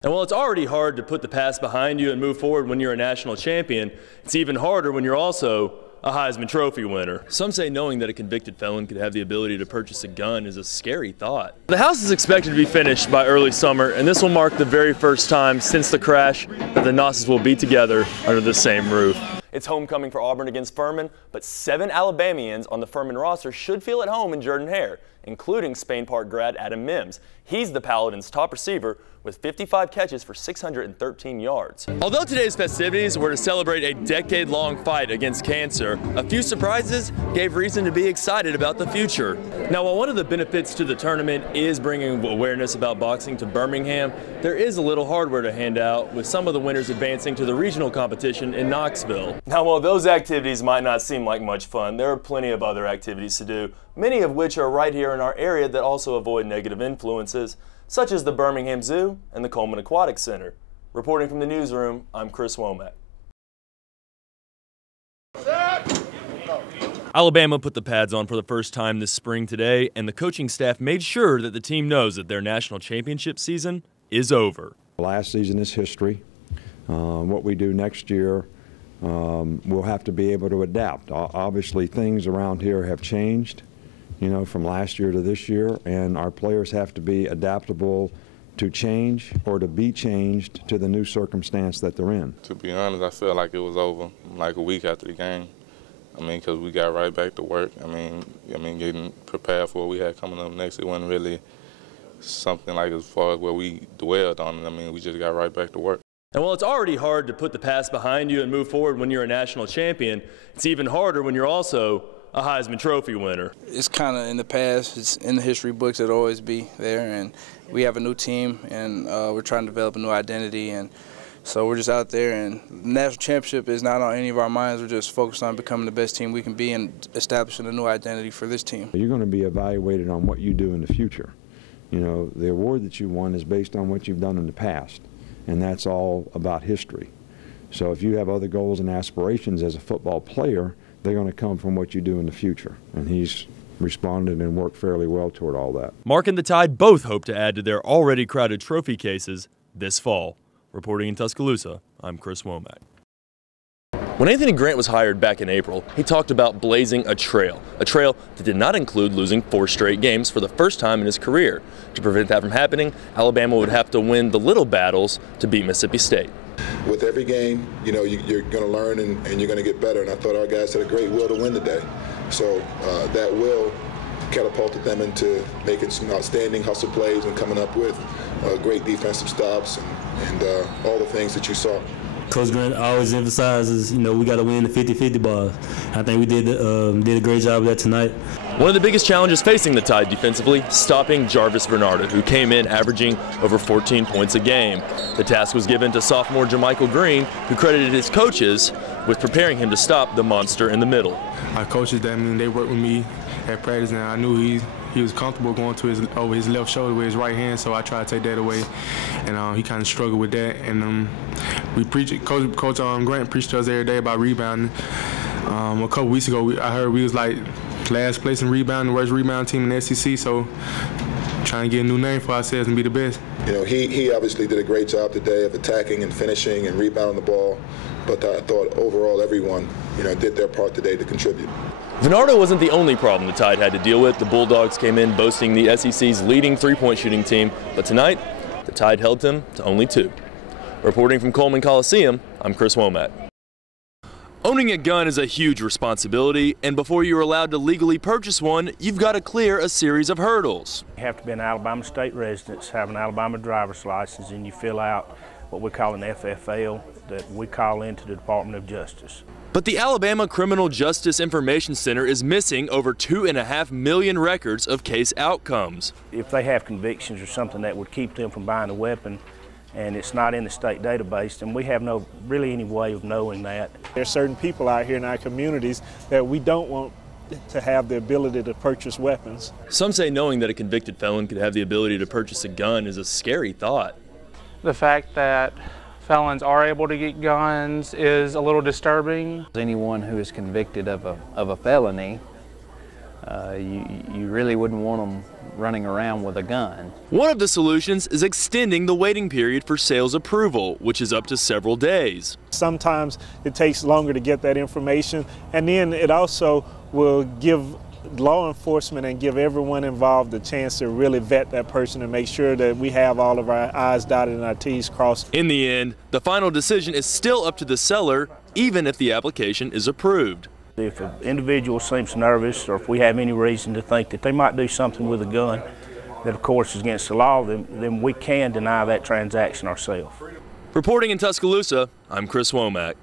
And while it's already hard to put the past behind you and move forward when you're a national champion, it's even harder when you're also a Heisman Trophy winner. Some say knowing that a convicted felon could have the ability to purchase a gun is a scary thought. The house is expected to be finished by early summer, and this will mark the very first time since the crash that the Nosses will be together under the same roof. It's homecoming for Auburn against Furman, but 7 Alabamians on the Furman roster should feel at home in Jordan-Hare, including Spain Park grad Adam Mims. He's the Paladins' top receiver with 55 catches for 613 yards. Although today's festivities were to celebrate a decade-long fight against cancer, a few surprises gave reason to be excited about the future. Now, while one of the benefits to the tournament is bringing awareness about boxing to Birmingham, there is a little hardware to hand out, with some of the winners advancing to the regional competition in Knoxville. Now, while those activities might not seem like much fun, there are plenty of other activities to do, many of which are right here in our area that also avoid negative influences, such as the Birmingham Zoo and the Coleman Aquatic Center. Reporting from the newsroom, I'm Chris Womack. Alabama put the pads on for the first time this spring today, and the coaching staff made sure that the team knows that their national championship season is over. Last season is history. What we do next year, we'll have to be able to adapt. Obviously, things around here have changed, you know, from last year to this year, and our players have to be adaptable to change or to be changed to the new circumstance that they're in. To be honest, I felt like it was over like a week after the game. I mean, because we got right back to work. I mean, getting prepared for what we had coming up next, it wasn't really something like as far as where we dwelled on it. I mean, we just got right back to work. And while it's already hard to put the past behind you and move forward when you're a national champion, it's even harder when you're also a Heisman Trophy winner. It's kind of in the past. It's in the history books. It'll always be there. And we have a new team, and we're trying to develop a new identity. And so we're just out there, and the national championship is not on any of our minds. We're just focused on becoming the best team we can be and establishing a new identity for this team. You're going to be evaluated on what you do in the future. You know, the award that you won is based on what you've done in the past, and that's all about history. So if you have other goals and aspirations as a football player, they're going to come from what you do in the future, and he's responded and worked fairly well toward all that. Mark and the Tide both hope to add to their already crowded trophy cases this fall. Reporting in Tuscaloosa, I'm Chris Womack. When Anthony Grant was hired back in April, he talked about blazing a trail that did not include losing 4 straight games for the first time in his career. To prevent that from happening, Alabama would have to win the little battles to beat Mississippi State. With every game, you know, you're going to learn and you're going to get better. And I thought our guys had a great will to win today. So that will catapulted them into making some outstanding hustle plays and coming up with great defensive stops and all the things that you saw. Coach Grant always emphasizes, you know, we got to win the 50-50 balls. I think we did a great job of that tonight. One of the biggest challenges facing the Tide defensively, stopping Jarvis Bernardo, who came in averaging over 14 points a game. The task was given to sophomore Jermichael Green, who credited his coaches with preparing him to stop the monster in the middle. Our coaches, they worked with me at practice, and I knew he was comfortable going to over his left shoulder with his right hand, so I tried to take that away, and he kind of struggled with that. And we preach, Coach Grant preached to us every day about rebounding. A couple weeks ago, I heard we was like last place in rebounding, the worst rebound team in the SEC, so trying to get a new name for ourselves and be the best. You know, he obviously did a great job today of attacking and finishing and rebounding the ball, but I thought overall everyone, you know, did their part today to contribute. Bernardo wasn't the only problem the Tide had to deal with. The Bulldogs came in boasting the SEC's leading three-point shooting team, but tonight, the Tide held them to only 2. Reporting from Coleman Coliseum, I'm Chris Womack. Owning a gun is a huge responsibility, and before you're allowed to legally purchase one, you've got to clear a series of hurdles. You have to be an Alabama state resident, have an Alabama driver's license, and you fill out what we call an FFL that we call into the Department of Justice. But the Alabama Criminal Justice Information Center is missing over 2.5 million records of case outcomes. If they have convictions or something that would keep them from buying a weapon, and it's not in the state database, and we have no really any way of knowing that. There's certain people out here in our communities that we don't want to have the ability to purchase weapons. Some say knowing that a convicted felon could have the ability to purchase a gun is a scary thought. The fact that felons are able to get guns is a little disturbing. Anyone who is convicted of a felony you really wouldn't want them running around with a gun. One of the solutions is extending the waiting period for sales approval, which is up to several days. Sometimes it takes longer to get that information, and then it also will give law enforcement and give everyone involved the chance to really vet that person and make sure that we have all of our I's dotted and our T's crossed. In the end, the final decision is still up to the seller, even if the application is approved. If an individual seems nervous, or if we have any reason to think that they might do something with a gun that of course is against the law, then we can deny that transaction ourselves. Reporting in Tuscaloosa, I'm Chris Womack.